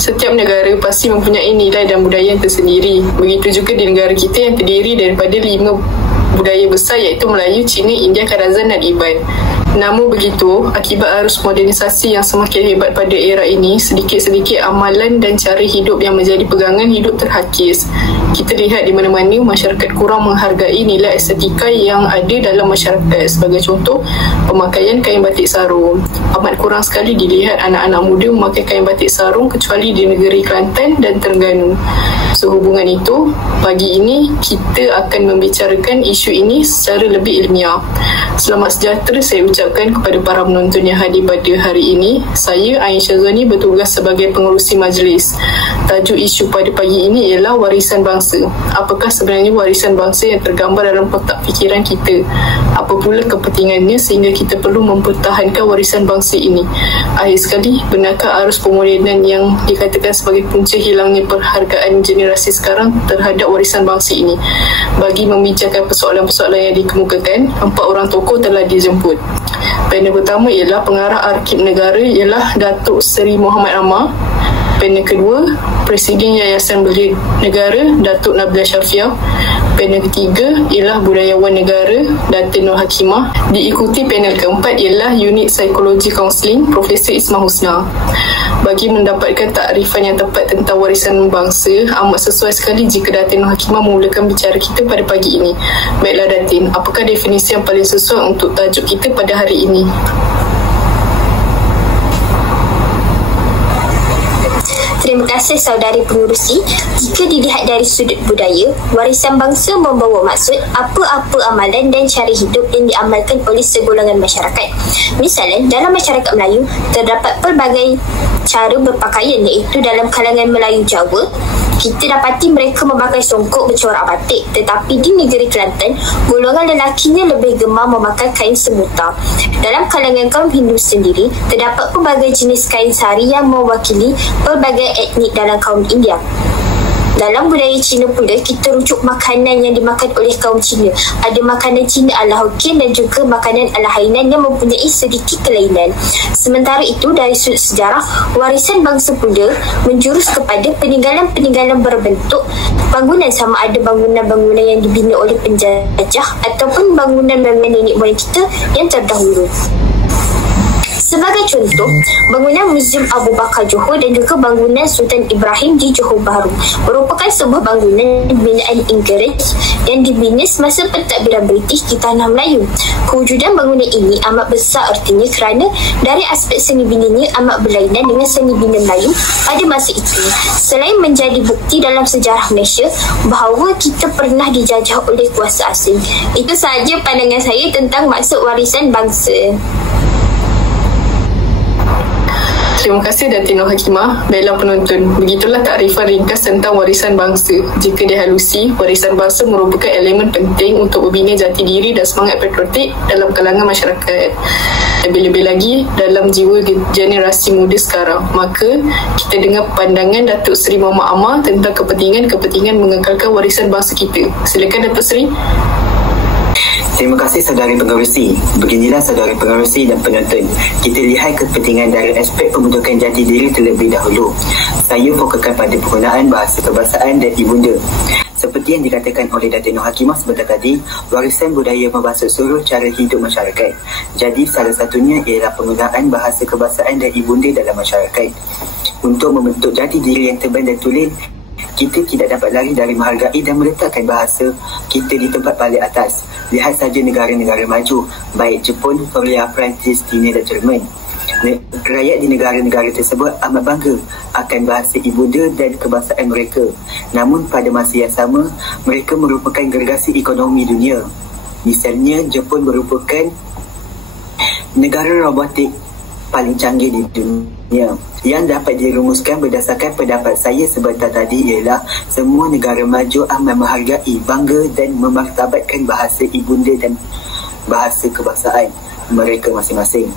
Setiap negara pasti mempunyai nilai dan budaya yang tersendiri. Begitu juga di negara kita yang terdiri daripada 5 budaya besar iaitu Melayu, Cina, India, Kadazan dan Iban. Namun begitu, akibat arus modernisasi yang semakin hebat pada era ini, sedikit-sedikit amalan dan cara hidup yang menjadi pegangan hidup terhakis. Kita lihat di mana-mana masyarakat kurang menghargai nilai estetika yang ada dalam masyarakat. Sebagai contoh, pemakaian kain batik sarung. Amat kurang sekali dilihat anak-anak muda memakai kain batik sarung kecuali di negeri Kelantan dan Terengganu. Sehubungan itu, pagi ini kita akan membicarakan isu ini secara lebih ilmiah. Selamat sejahtera saya ucapkan kepada para penonton yang hadir pada hari ini. Saya Ain Syazwani bertugas sebagai pengerusi majlis. Tajuk isu pada pagi ini ialah warisan bangsa. Apakah sebenarnya warisan bangsa yang tergambar dalam kotak fikiran kita? Apa pula kepentingannya sehingga kita perlu mempertahankan warisan bangsa ini? Akhir sekali, benarkah arus pemodenan yang dikatakan sebagai punca hilangnya perhargaan generasi sekarang terhadap warisan bangsa ini? Bagi membicarakan persoalan-persoalan yang dikemukakan, 4 orang tokoh telah dijemput. Panel pertama ialah pengarah Arkib Negara ialah Datuk Seri Muhammad Amar. Panel kedua, Presiden Yayasan Belia Negara Datuk Nabila Syafiah. Panel ketiga ialah Budayawan Negara Datin Nur Hakimah. Diikuti panel keempat ialah Unit Psikologi Kaunseling Profesor Ismah Husna. Bagi mendapatkan takrifan yang tepat tentang warisan bangsa, amat sesuai sekali jika Datin Nur Hakimah memulakan bicara kita pada pagi ini. Baiklah Datin, apakah definisi yang paling sesuai untuk tajuk kita pada hari ini? Terima kasih saudari pengurusi. Jika dilihat dari sudut budaya, warisan bangsa membawa maksud apa-apa amalan dan cara hidup yang diamalkan oleh segolongan masyarakat. Misalnya, dalam masyarakat Melayu, terdapat pelbagai cara berpakaian iaitu dalam kalangan Melayu Jawa, kita dapati mereka memakai songkok bercorak batik, tetapi di negeri Kelantan, golongan lelakinya lebih gemar memakai kain semuta. Dalam kalangan kaum Hindu sendiri, terdapat pelbagai jenis kain sari yang mewakili pelbagai etnik dalam kaum India. Dalam budaya Cina pula, kita rujuk makanan yang dimakan oleh kaum Cina. Ada makanan Cina ala Hokkien dan juga makanan ala Hainan yang mempunyai sedikit kelainan. Sementara itu, dari sudut sejarah, warisan bangsa pula menjurus kepada peninggalan-peninggalan berbentuk bangunan, sama ada bangunan-bangunan yang dibina oleh penjajah ataupun bangunan-bangunan nenek moyang kita yang terdahulu. Sebagai contoh, bangunan Muzium Abu Bakar Johor dan juga bangunan Sultan Ibrahim di Johor Bahru merupakan sebuah bangunan binaan Inggeris yang dibina semasa pentadbiran British di Tanah Melayu. Kewujudan bangunan ini amat besar artinya kerana dari aspek seni binanya amat berlainan dengan seni bina Melayu pada masa itu. Selain menjadi bukti dalam sejarah Malaysia bahawa kita pernah dijajah oleh kuasa asing. Itu sahaja pandangan saya tentang maksud warisan bangsa. Terima kasih Datin Nur Hakimah. Baiklah penonton, begitulah takrifan ringkas tentang warisan bangsa. Jika dihalusi, warisan bangsa merupakan elemen penting untuk membina jati diri dan semangat patriotik dalam kalangan masyarakat. Lebih-lebih lagi dalam jiwa generasi muda sekarang. Maka kita dengar pandangan Datuk Seri Muhammad Amar tentang kepentingan mengekalkan warisan bangsa kita. Silakan Datuk Seri. Terima kasih saudari pengerusi. Beginilah saudari pengerusi dan penonton. Kita lihat kepentingan dari aspek pembentukan jati diri terlebih dahulu. Saya fokuskan pada penggunaan bahasa kebangsaan dan ibunda. Seperti yang dikatakan oleh Datin Nur Hakimah sebentar tadi, warisan budaya membasuh seluruh cara hidup masyarakat. Jadi salah satunya ialah penggunaan bahasa kebangsaan dan ibunda dalam masyarakat. Untuk membentuk jati diri yang tebal dan tulen, kita tidak dapat lari dari menghargai dan meletakkan bahasa kita di tempat paling atas. Lihat saja negara-negara maju, baik Jepun, Korea, Perancis, China dan Jerman. Rakyat di negara-negara tersebut amat bangga akan bahasa ibunda dan kebangsaan mereka. Namun pada masa yang sama, mereka merupakan gergasi ekonomi dunia. Misalnya, Jepun merupakan negara robotik paling canggih di dunia. Yang dapat dirumuskan berdasarkan pendapat saya sebentar tadi ialah semua negara maju amat menghargai, bangga dan memartabatkan bahasa ibunda dan bahasa kebangsaan mereka masing-masing.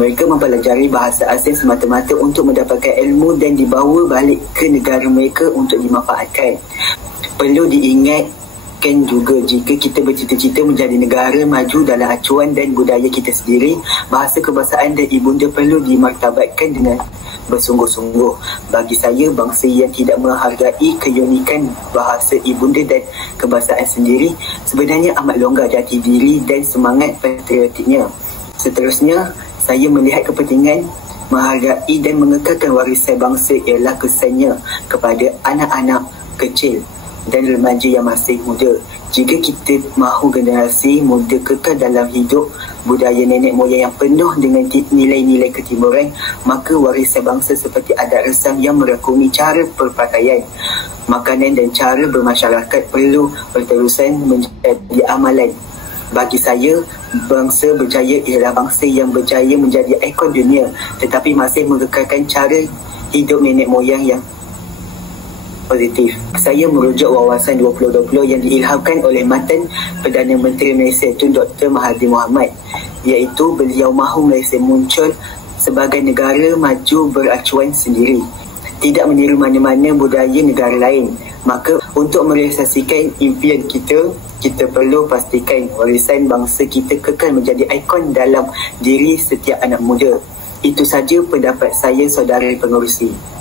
Mereka mempelajari bahasa asing semata-mata untuk mendapatkan ilmu dan dibawa balik ke negara mereka untuk dimanfaatkan. Perlu diingatkan juga jika kita bercita-cita menjadi negara maju dalam acuan dan budaya kita sendiri, bahasa kebangsaan dan ibunda perlu dimartabatkan dengan bersungguh-sungguh. Bagi saya, bangsa yang tidak menghargai keunikan bahasa ibunda dan kebangsaan sendiri sebenarnya amat longgar jati diri dan semangat patriotiknya. Seterusnya, saya melihat kepentingan menghargai dan mengekalkan warisan bangsa ialah kesannya kepada anak-anak kecil dan remaja yang masih muda. Jika kita mahu generasi muda kekal dalam hidup budaya nenek moyang yang penuh dengan nilai-nilai ketimuran, maka warisan bangsa seperti adat resam yang merangkumi cara berpakaian, makanan dan cara bermasyarakat perlu berterusan menjadi amalan. Bagi saya, bangsa berjaya ialah bangsa yang berjaya menjadi ikon dunia tetapi masih mengekalkan cara hidup nenek moyang yang positif. Saya merujuk wawasan 2020 yang diilhamkan oleh mantan Perdana Menteri Malaysia Tun Dr. Mahathir Mohamad, iaitu beliau mahu Malaysia muncul sebagai negara maju beracuan sendiri, tidak meniru mana-mana budaya negara lain. Maka untuk merealisasikan impian kita perlu pastikan warisan bangsa kita kekal menjadi ikon dalam diri setiap anak muda. Itu saja pendapat saya, saudara pengerusi.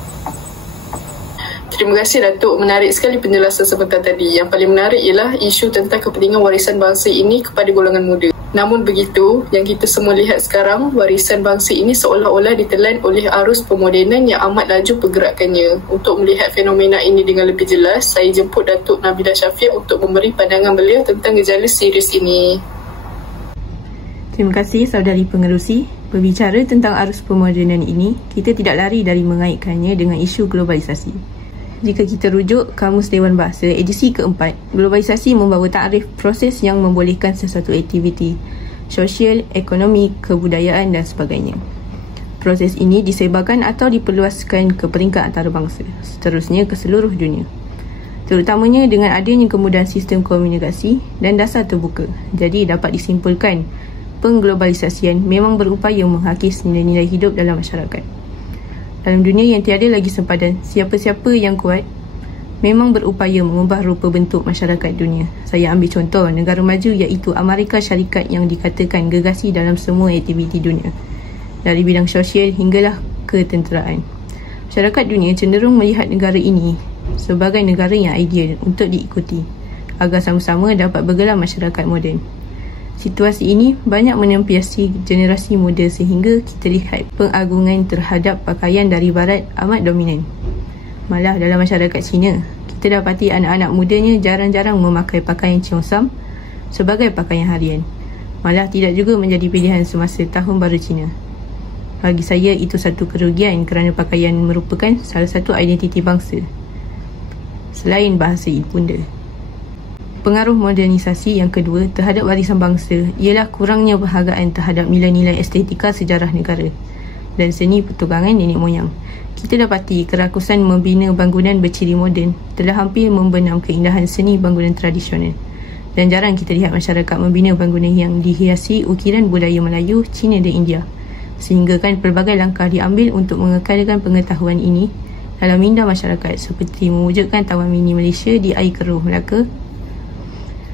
Terima kasih Datuk, menarik sekali penjelasan sebentar tadi. Yang paling menarik ialah isu tentang kepentingan warisan bangsa ini kepada golongan muda. Namun begitu, yang kita semua lihat sekarang, warisan bangsa ini seolah-olah ditelan oleh arus pemodenan yang amat laju pergerakannya. Untuk melihat fenomena ini dengan lebih jelas, saya jemput Datuk Nabila Syafiq untuk memberi pandangan beliau tentang gejala serius ini. Terima kasih saudari pengerusi. Berbicara tentang arus pemodenan ini, kita tidak lari dari mengaitkannya dengan isu globalisasi. Jika kita rujuk Kamus Dewan Bahasa edisi keempat, globalisasi membawa takrif proses yang membolehkan sesuatu aktiviti sosial, ekonomi, kebudayaan dan sebagainya. Proses ini disebarkan atau diperluaskan ke peringkat antarabangsa, seterusnya ke seluruh dunia. Terutamanya dengan adanya kemudahan sistem komunikasi dan dasar terbuka. Jadi dapat disimpulkan pengglobalisasian memang berupaya menghakis nilai-nilai hidup dalam masyarakat. Dalam dunia yang tiada lagi sempadan, siapa-siapa yang kuat memang berupaya mengubah rupa bentuk masyarakat dunia. Saya ambil contoh negara maju iaitu Amerika Syarikat yang dikatakan gegasi dalam semua aktiviti dunia, dari bidang sosial hinggalah ketenteraan. Masyarakat dunia cenderung melihat negara ini sebagai negara yang ideal untuk diikuti agar sama-sama dapat bergelar masyarakat moden. Situasi ini banyak menempiasi generasi muda sehingga kita lihat pengagungan terhadap pakaian dari barat amat dominan. Malah dalam masyarakat Cina, kita dapati anak-anak mudanya jarang-jarang memakai pakaian cheongsam sebagai pakaian harian. Malah tidak juga menjadi pilihan semasa Tahun Baru Cina. Bagi saya itu satu kerugian kerana pakaian merupakan salah satu identiti bangsa selain bahasa ibunda. Pengaruh modernisasi yang kedua terhadap warisan bangsa ialah kurangnya penghargaan terhadap nilai-nilai estetika sejarah negara dan seni pertukangan nenek moyang. Kita dapati kerakusan membina bangunan berciri moden telah hampir membenam keindahan seni bangunan tradisional, dan jarang kita lihat masyarakat membina bangunan yang dihiasi ukiran budaya Melayu, Cina dan India, sehingga kan pelbagai langkah diambil untuk mengekalkan pengetahuan ini dalam minda masyarakat, seperti mewujudkan Taman Mini Malaysia di Air Keruh, Melaka.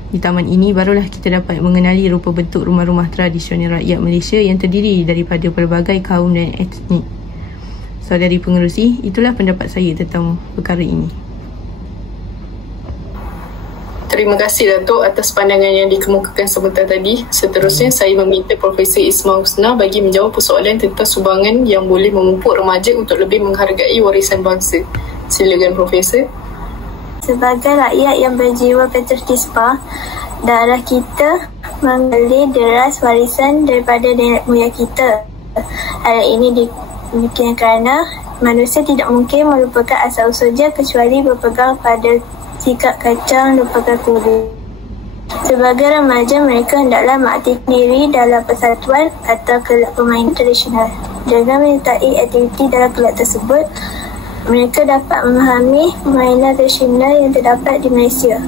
Di taman ini barulah kita dapat mengenali rupa bentuk rumah-rumah tradisional rakyat Malaysia yang terdiri daripada pelbagai kaum dan etnik. Saudari pengerusi, itulah pendapat saya tentang perkara ini. Terima kasih Datuk atas pandangan yang dikemukakan sebentar tadi. Seterusnya saya meminta Profesor Ismail Husna bagi menjawab persoalan tentang sumbangan yang boleh memupuk remaja untuk lebih menghargai warisan bangsa. Silakan Profesor. Sebagai rakyat yang berjiwa patriotisme, darah kita mengalir deras warisan daripada nenek moyang kita. Hal ini demikian kerana manusia tidak mungkin melupakan asal-usulnya kecuali berpegang pada sikap kacang lupakan kulit. Sebagai remaja, mereka hendaklah mengaktifkan diri dalam persatuan atau kelab pemain tradisional Dengan menyertai aktiviti dalam kelab tersebut, mereka dapat memahami permainan tradisional yang terdapat di Malaysia.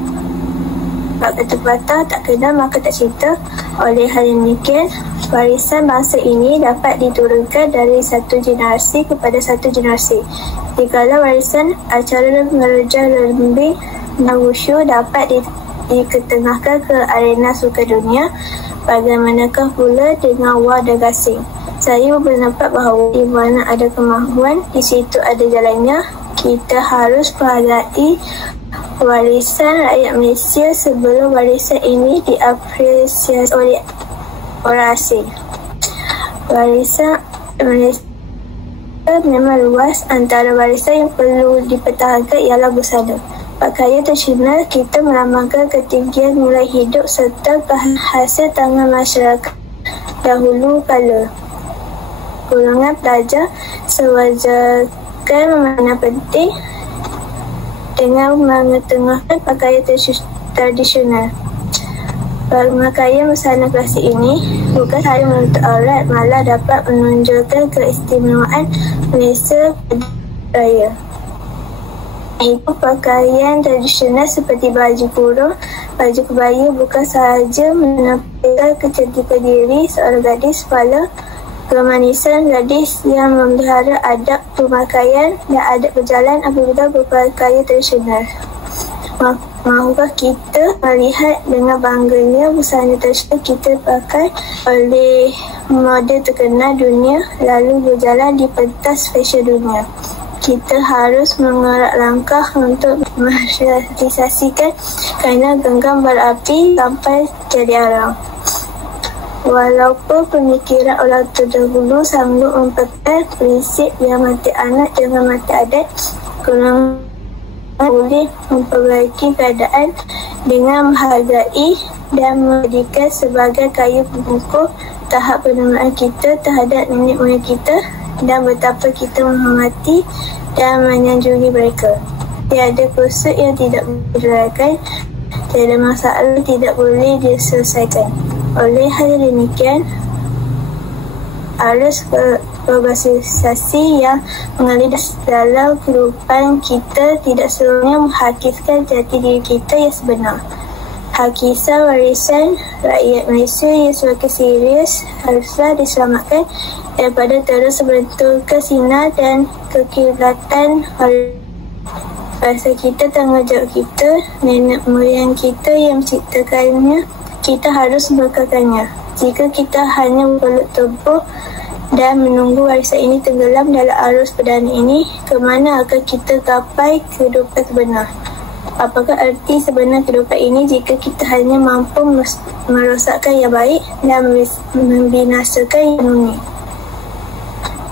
Bab kata patah, tak kenal maka tak cerita. Oleh hal yang demikian, warisan bangsa ini dapat diturunkan dari satu generasi kepada satu generasi. Jikalau warisan acara mereja lembing dan wushu dapat diketengahkan ke arena sukan dunia, bagaimanakah pula dengan war dan gasing? Saya berpendapat bahawa di mana ada kemahuan, di situ ada jalannya. Kita harus menghargai warisan rakyat Malaysia sebelum warisan ini diapresiasi oleh orang asing. Warisan Malaysia memang luas. Antara warisan yang perlu dipertahankan ialah busana. Pakaian tradisional kita melambangkan ketinggian nilai hidup serta hasil tangan masyarakat dahulu kala. Golongan pelajar sewajarkan memandang penting dengan mengetengahkan pakaian tradisional. Pemakaian busana klasik ini bukan hanya menutup aurat, malah dapat menunjukkan keistimewaan Malaysia raya. Itu pakaian tradisional seperti baju kurung, baju kebaya bukan sahaja menampilkan kecantikan diri seorang gadis, malah kemanisan gadis yang memelihara adab pemakaian dan adab berjalan apabila berpakaian tradisional. Mahukah kita melihat dengan bangganya busana tradisional kita pakai oleh model terkenal dunia lalu berjalan di pentas fashion dunia? Kita harus mengerak langkah untuk mensosialisasikan kerana genggam berapi sampai jadi arang. Walaupun pemikiran orang terdahulu sanggup memperkenalkan prinsip yang mati anak dengan mati adat, golongan boleh memperbaiki keadaan dengan menghargai dan menjadikan sebagai kayu pengukur tahap penerimaan kita terhadap nenek moyang kita dan betapa kita menghormati dan menyanjungi mereka. Tiada kusut yang tidak boleh dirayakan, tiada masalah tidak boleh diselesaikan. Oleh hal demikian, arus globalisasi yang mengalir dalam kehidupan kita tidak seluruhnya menghakiskan jati diri kita yang sebenar. Hakikat warisan rakyat Malaysia yang semakin serius haruslah diselamatkan daripada terus benturkan sinar dan kekiblatan bahasa kita, tanggungjawab kita, nenek moyang kita yang menciptakannya. Kita harus membekalkannya. Jika kita hanya berpelut tebuh dan menunggu warisan ini tenggelam dalam arus perdana ini, ke mana akan kita gapai kehidupan sebenar? Apakah arti sebenar kehidupan ini jika kita hanya mampu merosakkan yang baik dan membinasakan yang murni?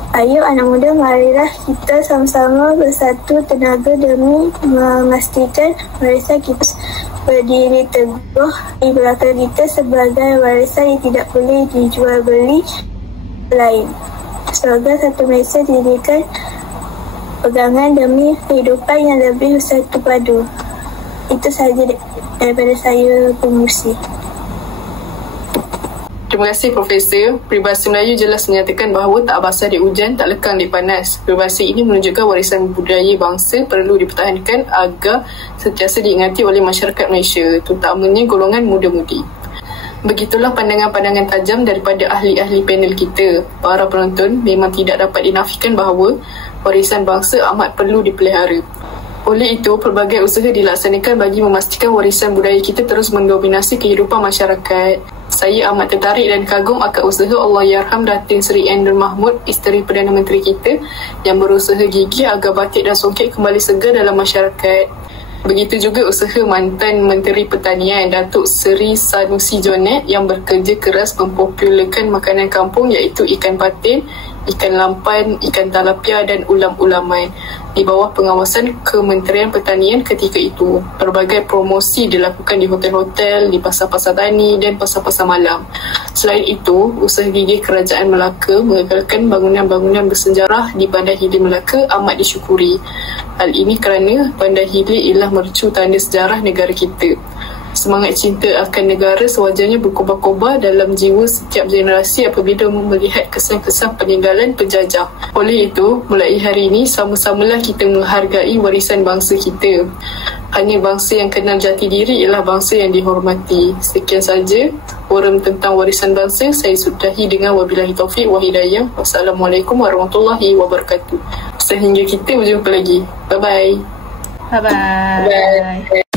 Ayo anak muda, marilah kita sama-sama bersatu tenaga demi memastikan warisan kita berdiri teguh di belakang kita sebagai warisan yang tidak boleh dijual beli lain. Semoga satu Malaysia didirikan pegangan demi kehidupan yang lebih bersatu padu. Itu sahaja daripada saya, pengurusi. Terima kasih Profesor. Peribahasa Melayu jelas menyatakan bahawa tak basah di hujan, tak lekang di panas. Peribahasa ini menunjukkan warisan budaya bangsa perlu dipertahankan agar sentiasa diingati oleh masyarakat Malaysia, terutamanya golongan muda-mudi. Begitulah pandangan-pandangan tajam daripada ahli-ahli panel kita. Para penonton, memang tidak dapat dinafikan bahawa warisan bangsa amat perlu dipelihara. Oleh itu, pelbagai usaha dilaksanakan bagi memastikan warisan budaya kita terus mendominasi kehidupan masyarakat. Saya amat tertarik dan kagum akan usaha Allahyarham Datin Seri N. Mahmud, isteri Perdana Menteri kita, yang berusaha gigih agar batik dan songket kembali segar dalam masyarakat. Begitu juga usaha mantan Menteri Pertanian Datuk Seri Sanusi Jonet yang bekerja keras mempopularkan makanan kampung iaitu ikan patin, ikan lampan, ikan talapia dan ulam-ulaman di bawah pengawasan Kementerian Pertanian ketika itu. Berbagai promosi dilakukan di hotel-hotel, di pasar-pasar tani dan pasar-pasar malam. Selain itu, usaha gigih Kerajaan Melaka mengekalkan bangunan-bangunan bersejarah di Bandar Hilir Melaka amat disyukuri. Hal ini kerana Bandar Hilir ialah mercu tanda sejarah negara kita. Semangat cinta akan negara sewajarnya berkobar-kobar dalam jiwa setiap generasi apabila melihat kesan-kesan peninggalan penjajah. Oleh itu, mulai hari ini sama-samalah kita menghargai warisan bangsa kita. Hanya bangsa yang kenal jati diri ialah bangsa yang dihormati. Sekian saja forum tentang warisan bangsa. Saya sudahi dengan wabillahi taufiq wa hidayah. Wassalamualaikum warahmatullahi wabarakatuh. Sehingga kita berjumpa lagi. Bye-bye. Bye-bye. Bye.